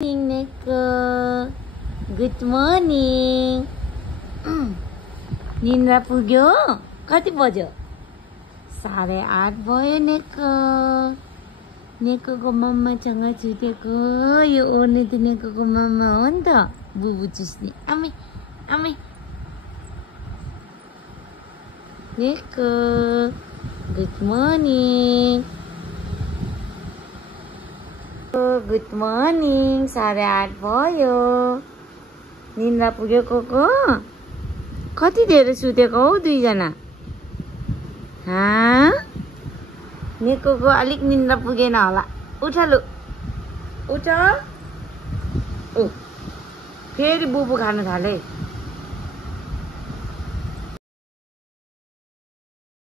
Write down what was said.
Neko. Good morning. निन्द्रा पुग्यो कति बज्यो 8:30 भयो नेकोको मम्मासँग छुटेको यो ओर्ने त नेकोको मम्मा हो नि त बुबु चुस्ने आमै आमै नेको गुड मर्निङ 8:30 भयो निन्द्रा पुग्यो कोको कति धेरै सुतेको हौ दुईजना नेकोको अलिक निन्द्रा पुगेन होला उठ लु उठ फेरि बुबु खानु थाले